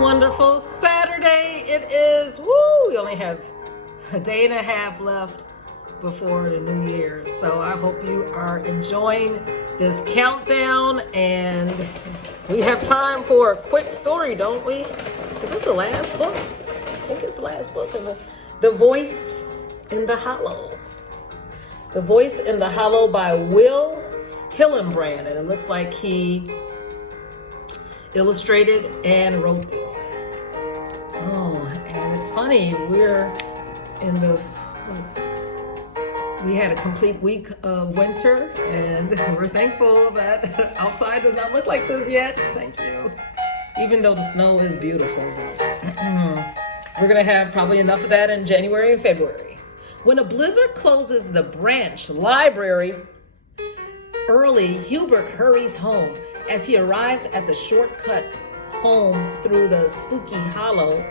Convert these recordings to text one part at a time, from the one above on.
Wonderful Saturday it is. Woo! We only have a day and a half left before the new year. So I hope you are enjoying this countdown, and we have time for a quick story, don't we? Is this the last book? I think it's the last book in the Voice in the Hollow. The Voice in the Hollow by Will Hillenbrand, and it looks like he illustrated and wrote this. Oh, and it's funny, we're in we had a complete week of winter, and we're thankful that outside does not look like this yet. Thank you. Even though the snow is beautiful. We're gonna have probably enough of that in January and February. When a blizzard closes the branch library early, Hubert hurries home. As he arrives at the shortcut home through the spooky hollow,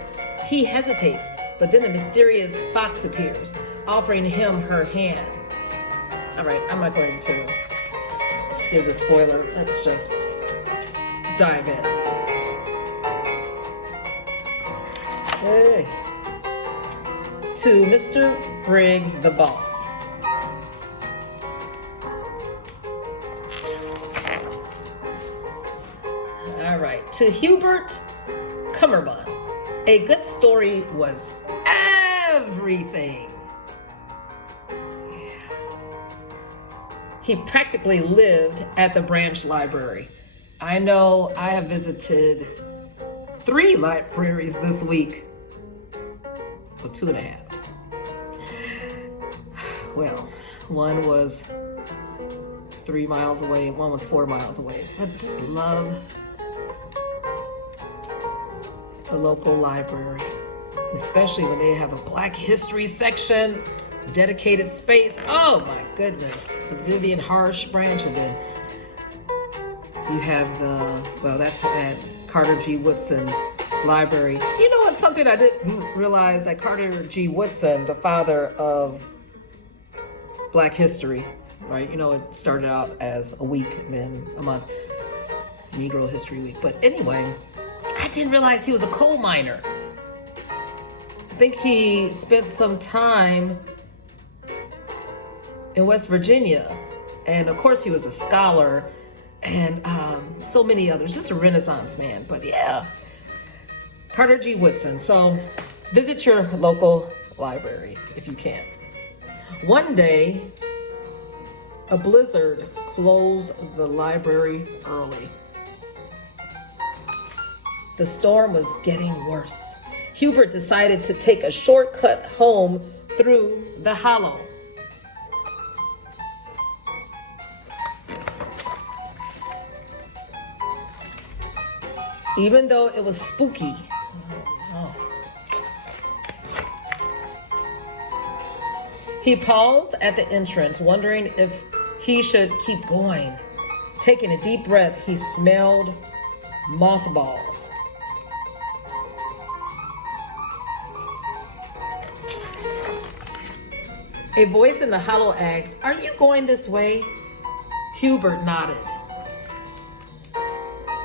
he hesitates, but then a mysterious fox appears, offering him her hand. All right, I'm not going to give the spoiler. Let's just dive in. Hey. To Mr. Briggs, the boss. All right, to Hubert Cummerbund, a good story was everything. Yeah. He practically lived at the branch library. I know I have visited 3 libraries this week. Well, 2.5. Well, one was 3 miles away, one was 4 miles away. I just love the local library, and especially when they have a Black History section, dedicated space. Oh my goodness, the Vivian Harsh branch, and then you have that's at Carter G.Woodson Library. You know what's something I didn't realize, that Carter G.Woodson, the father of Black history, right? You know, it started out as a week and then a month, Negro History Week. But anyway, I didn't realize he was a coal miner. I think he spent some time in West Virginia. And of course he was a scholar, and so many others, just a Renaissance man. But yeah, Carter G. Woodson. So visit your local library if you can. One day, a blizzard closed the library early. The storm was getting worse. Hubert decided to take a shortcut home through the hollow. Even though it was spooky. He paused at the entrance, wondering if he should keep going. Taking a deep breath, he smelled mothballs. A voice in the hollow asked, "Are you going this way?" Hubert nodded.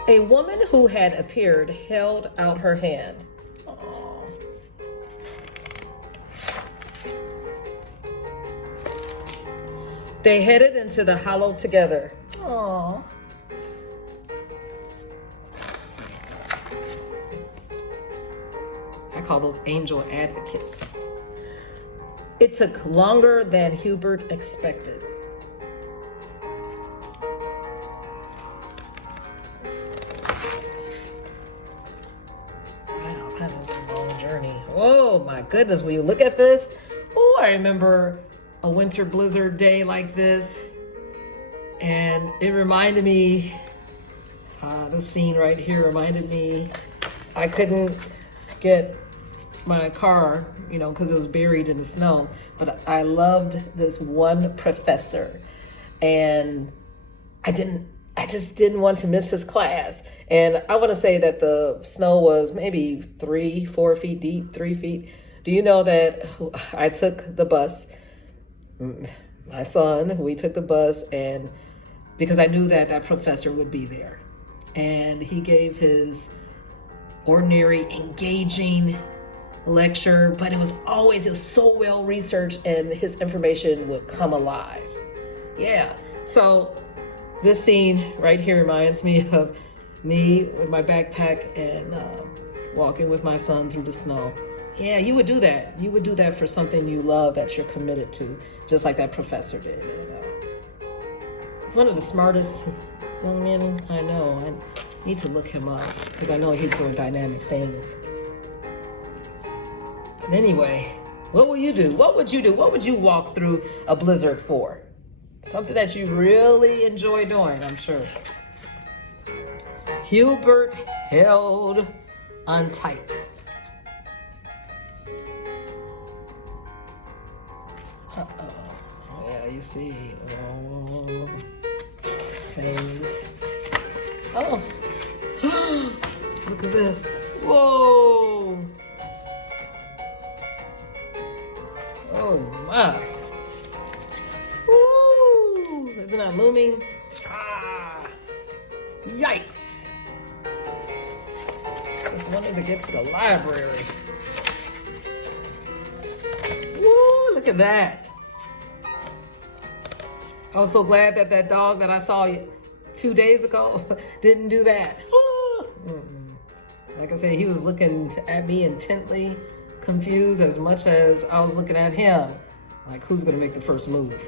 A woman who had appeared held out her hand. Aww. They headed into the hollow together. Aww. I call those angel advocates. It took longer than Hubert expected. Wow, that was a long journey. Oh my goodness, will you look at this? Oh, I remember a winter blizzard day like this, and it reminded me, the scene right here reminded me, I couldn't get my car, because it was buried in the snow. But I loved this one professor, and I just didn't want to miss his class. And I want to say that the snow was maybe 3-4 feet deep, 3 feet. Do you know that I took the bus, my son, we took the bus, and because I knew that professor would be there, and he gave his ordinary, engaging lecture, but it was so well researched and his information would come alive. Yeah, so this scene right here reminds me of me with my backpack and walking with my son through the snow. Yeah, you would do that. You would do that for something you love that you're committed to, just like that professor did. One of the smartest young men I know. I need to look him up because I know he's doing dynamic things. But anyway, what will you do? What would you do? What would you walk through a blizzard for? Something that you really enjoy doing, I'm sure. Hubert held on tight. Yeah, you see. Things. Oh. Look at this. Whoa. Oh my. Woo. Isn't that looming? Ah. Yikes. Just wanted to get to the library. Woo, look at that. I was so glad that that dog that I saw 2 days ago didn't do that. Like I said, he was looking at me intently, confused as much as I was looking at him. Like, who's gonna make the first move?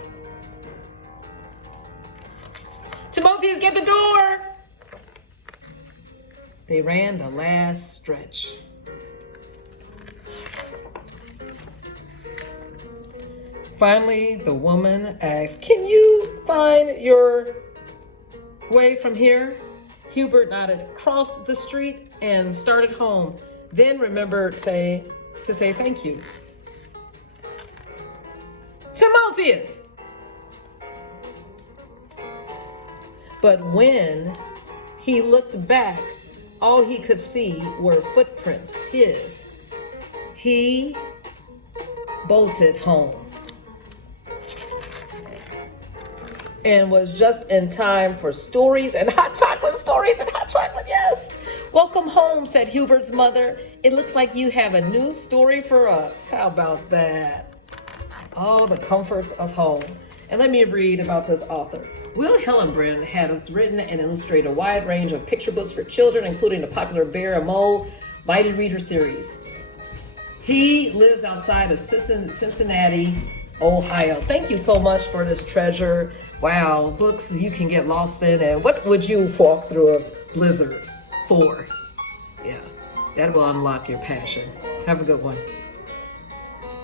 Timotheus, get the door! They ran the last stretch. Finally, the woman asked, "Can you find your way from here?" Hubert nodded, crossed the street, and started home. Then remembered to say thank you. Timotheus! But when he looked back, all he could see were footprints, his. He bolted home and was just in time for stories and hot chocolate, yes. "Welcome home," said Hubert's mother. "It looks like you have a new story for us." How about that? All the comforts of home. And let me read about this author. Will Hillenbrand has written and illustrated a wide range of picture books for children, including the popular Berea College Mighty Reader series. He lives outside of Cincinnati, Ohio. Thank you so much for this treasure. Wow, books you can get lost in. And what would you walk through a blizzard for? Yeah, that will unlock your passion. Have a good one.